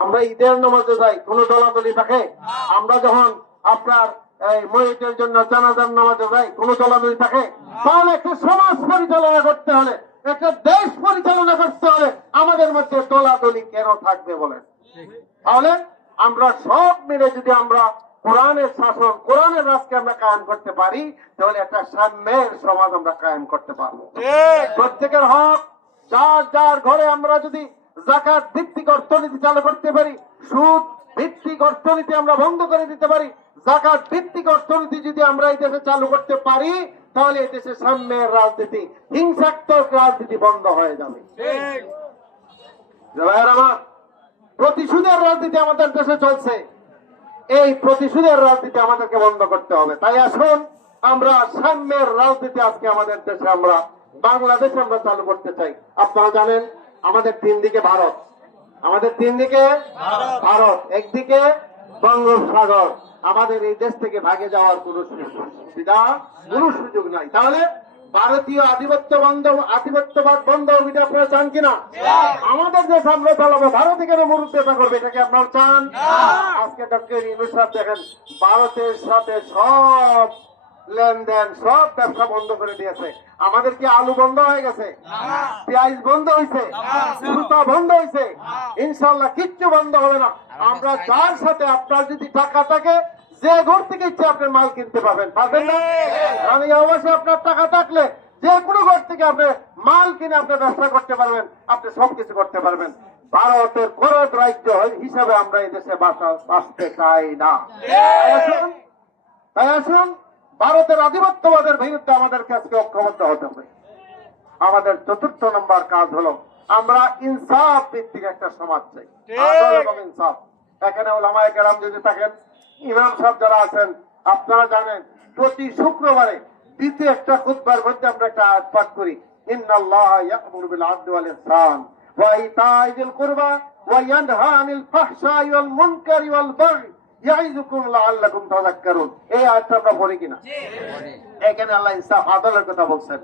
আমরা ঈদের নামাজে যাই, কোন দলাদলি থাকে? আমরা যখন আপনার মসজিদের জন্য জানাজার নামাজে যাই, কোন দলাদলি থাকে? তাহলে একটা সমাজ পরিচালনা করতে হলে, একটা দেশ পরিচালনা করতে হলে আমাদের মধ্যে দলাদলি কেন থাকবে বলেন? তাহলে আমরা সব মিলে যদি আমরা কোরআনের শাসন, কোরআনের রাজকে আমরা কায়েম করতে পারি, তাহলে একটা সাম্যের সমাজ আমরা কায়েম করতে পারবো। প্রত্যেকের হক, যার যার ঘরে আমরা যদি যাকাত ভিত্তিক অর্থনীতি চালু করতে পারি, সুদ ভিত্তিক অর্থনীতি আমরা বন্ধ করে দিতে পারি, যাকাত ভিত্তিক অর্থনীতি যদি আমরা এই দেশে চালু করতে পারি, তাহলে এই দেশে সাম্যের রাজনীতি, হিংসাত্মক রাজনীতি বন্ধ হয়ে যাবে। আমার প্রতিশোধের রাজনীতি আমাদের দেশে চলছে, এই প্রতিশোধের রাজনীতি আমাদেরকে বন্ধ করতে হবে। তাই আসুন আমরা সাম্যের রাজনীতি আজকে আমাদের দেশে, আমরা বাংলাদেশে আমরা চালু করতে চাই। আপনারা জানেন আমাদের তিন দিকে ভারত, আমাদের তিন দিকে ভারত, একদিকে বঙ্গোপসাগর। আমাদের এই দেশ থেকে ভাগে যাওয়ার কোন সুবিধা, কোন সুযোগ নাই। তাহলে ভারতীয় আধিপত্যবাদ বন্ধ হবে, আপনারা চান কিনা? আমাদের দেশ আমরা চালাবো, ভারতে কেন মরুদ্দেশা করবে, এটাকে আপনারা চান? আজকে ডক্টর ইউনূস সাহেব দেখেন ভারতের সাথে সব লেনদেন, সব ব্যবসা বন্ধ করে দিয়েছে। আমাদের কি আলু বন্ধ হয়ে গেছে? পেঁয়াজ বন্ধ হয়েছে? সুতা বন্ধ হয়েছে? ইনশাল্লাহ কিচ্ছু বন্ধ হবে না। আমরা যার সাথে, আপনার যদি টাকা থাকে, যে ঘর থেকে ইচ্ছে আপনার মাল কিনতে পারবেন, পারবেন না? আমি অবশ্যই আপনার টাকা থাকলে যে কোনো ঘর থেকে আপনি মাল কিনে আপনি ব্যবসা করতে পারবেন, আপনি সবকিছু করতে পারবেন। ভারতের করদ রাজ্য হিসাবে আমরা এই দেশে বাঁচতে চাই না। তাই আসুন ভারতের আধিপত্যবাদের বিরুদ্ধে আমাদেরকে আজকে ঐক্যবদ্ধ হতে হবে। আমাদের চতুর্থ নম্বর কাজ হলো আমরা ইনসাফ ভিত্তিক একটা সমাজ চাই, আদল এবং ইনসাফ। এখানে ওলামায়ে কেরাম যদি থাকেন, ইমাম সাহেব যারা আছেন, আপনারা জানেন প্রতি শুক্রবারে দ্বিতীয় একটা খুতবার মধ্যে আমরা একটা আয়াত পাঠ করি, ইন্নাল্লাহা ইয়া'মুরু বিল আদলি ওয়াল ইহসান ওয়া ইতা'i যিল কুরবা ওয়া ইয়ানহা আনিল ফাহশাই ওয়াল মুনকারি ওয়াল বাগই ইয়াইযুকুম লাআল্লাকুম তাযাক্কারুন। এই আয়াতটা আমরা পড়ি কিনা? এখানে আল্লাহ ইনসাফ, আদলের কথা বলছেন,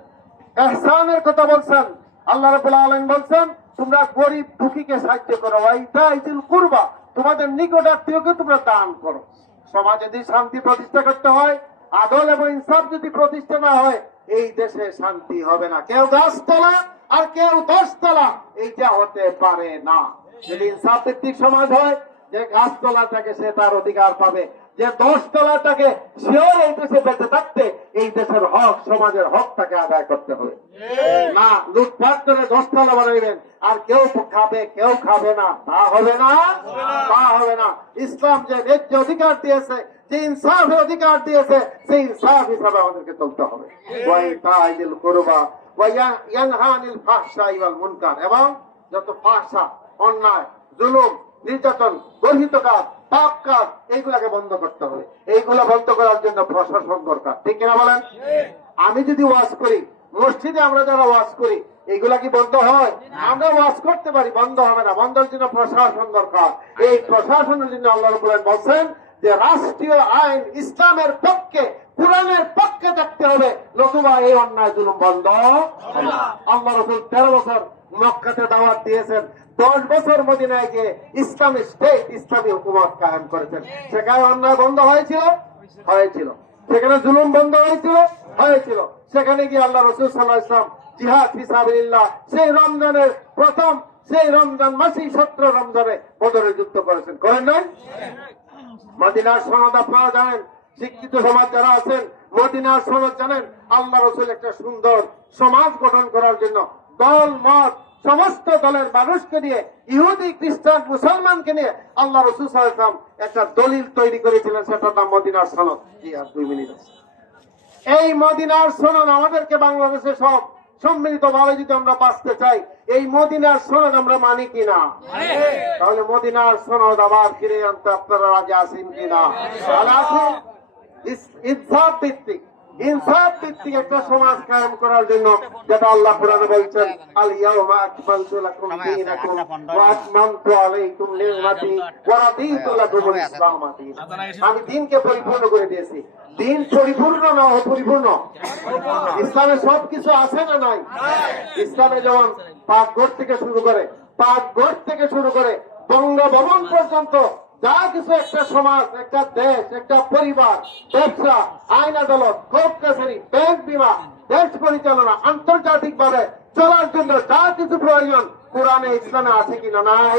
ইহসানের কথা বলছেন। আল্লাহ রাব্বুল আলামিন বলছেন তোমরা গরীব দুঃখীকে সাহায্য করো, ওয়া ইতা'i যিল কুরবা, তোমাদের নিকটাত্মীয়কে তোমরা দান করো। সমাজে যদি শান্তি প্রতিষ্ঠা করতে হয়, আদল এবং ইনসাফ যদি প্রতিষ্ঠা না হয়, এই দেশে শান্তি হবে না। কেউ গাছতলা আর কেউ 10 তলা, এইটা হতে পারে না। যদি ইনসাফ ভিত্তিক সমাজ হয়, যে গাছতলা থাকে সে তার অধিকার পাবে, যে 10 তলা থাকে সেও এই দেশে বেঁচে থাকতে এই দেশের হক, সমাজের হক তাকে আদায় করতে হবে। না লুটপাট করে 10 তলা বানাইবেন আর কেউ খাবে কেউ খাবে না, তা হবে না, তা হবে না। ইসলাম যে ন্যায্য অধিকার দিয়েছে, যে ইনসাফের অধিকার দিয়েছে, সেই ইনসাফ হিসাবে আমাদেরকে চলতে হবে। ওয়া ইতা'i যিল কুরবা ওয়া ইয়ানহা আনিল ফাহশাই ওয়াল মুনকার, এবং যত ফাহশা, অন্যায়, জুলুম, নির্যাতন, গর্হিত কাজ, পাপ কাজ, এইগুলাকে বন্ধ করতে হবে। এইগুলো বন্ধ করার জন্য প্রশাসন দরকার, ঠিক কিনা বলেন? আমি যদি ওয়াজ করি, মসজিদে আমরা যারা ওয়াজ করি, এইগুলা কি বন্ধ হয়? আমরা ওয়াজ করতে পারি, বন্ধ হবে না। বন্ধের জন্য প্রশাসন দরকার। এই প্রশাসনের জন্য আল্লাহ রাব্বুল আলামিন বলছেন যে রাষ্ট্রীয় আইন ইসলামের পক্ষে, কোরআনের পক্ষে থাকতে হবে, নতুবা এই অন্যায় জুলুম বন্ধ হবে না। আল্লাহ রাসূল 13 বছর মক্কাতে দাওয়াত দিয়েছেন, 10 বছর মদিনায় গিয়ে ইসলামী স্টেট, ইসলামী হুকুমত কায়েম করেছেন। সেখানে অন্যায় বন্ধ হয়েছিল, হয়েছিল। সেখানে জুলুম বন্ধ হয়েছিল, হয়েছিল। সেখানে গিয়ে আল্লাহ রাসূল সাল্লাল্লাহু আলাইহি ওয়াসাল্লাম জিহাদ ফি সাবিলিল্লাহ, সেই রমজানের প্রথম, সেই রমজান মাসেই 17 রমজানে বদরের যুদ্ধ করেছেন, করেন নাই? মদিনার সনদ আপনারা জানেন, শিক্ষিত সমাজ যারা আছেন মদিনার সনদ জানেন। আল্লাহ রাসূল একটা সুন্দর সমাজ গঠন করার জন্য দল মত সমস্ত দলের মানুষকে নিয়ে, ইহুদি, খ্রিস্টান, মুসলমানকে নিয়ে আল্লাহ রাসূল সাল্লাল্লাহু আলাইহি ওয়াসাল্লাম একটা দলিল তৈরি করেছিলেন, সেটার নাম মদিনার সনদ। জি আর 2 মিনিট আছে। এই মদিনার সনদ আমাদেরকে বাংলাদেশে সব সম্মিলিত ভাবে যদি আমরা বাঁচতে চাই, এই মদিনার সনদ আমরা মানি কিনা? তাহলে মদিনার সনদ আবার ফিরে আনতে আপনারা রাজি আছেন কিনা? আসুন ইনসাফ ভিত্তিক, ইনসাফ ভিত্তিক একটা সমাজ কায়েম করার জন্য, যেটা আল্লাহ কোরআনে বলছেন, আল ইয়াউমা আকমালতু লাকুম দীনাকুম ওয়া আতমামতু আলাইকুম নি'মাতি ওয়া রাদিতু লাকুমুল ইসলাম দীন। আমি দ্বীনকে পরিপূর্ণ করে দিয়েছি। দ্বীন পরিপূর্ণ না অপরিপূর্ণ? ইসলামে সবকিছু আছে না নাই? ইসলামে যেমন পাকঘর থেকে শুরু করে বঙ্গভবন পর্যন্ত যা কিছু একটা সমাজ, একটা দেশ, একটা পরিবার, ব্যবসা, আইন আদালত, কোর্ট কাছারি, ব্যাংক, বীমা, দেশ পরিচালনা, আন্তর্জাতিক ভাবে চলার জন্য যা কিছু প্রয়োজন কোরআনে ইসলামে আছে কিনা? নাই।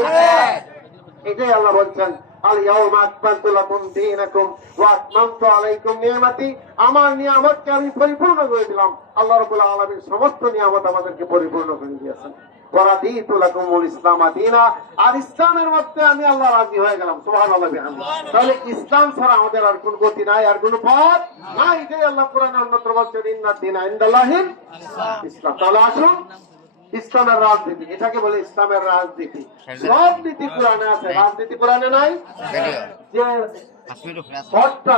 এটাই আল্লাহ বলছেন, আল ইয়াউমা আকমালতু লাকুম দীনাকুম ওয়া আতমামতু আলাইকুম নিয়ামতি। আমার নিয়ামতকে আমি পরিপূর্ণ করে দিলাম। আল্লাহ রাব্বুল আলামিন সমস্ত নিয়ামত আমাদেরকে পরিপূর্ণ করে দিয়েছেন। ওয়া রাদিতু লাকুমুল ইসলামা দীনা, আর ইসলামের মধ্যে আমি আল্লাহ রাজি হয়ে গেলাম। সুবহানাল্লাহ বিহামদিহি। তাহলে ইসলাম ছাড়া আমাদের আর কোন গতি নাই, আর কোন পথ নাই। এটাই আল্লাহ কোরআনে অন্যত্র বলছেন, ইন্নাদ দীনা ইনদাল্লাহিল ইসলাম। তাহলে আসুন, ইসলামের রাজনীতি, এটাকে বলে ইসলামের রাজনীতি। সব নীতি কোরআনে আছে, রাজনীতি কোরআনে নাই। যে ভোটটা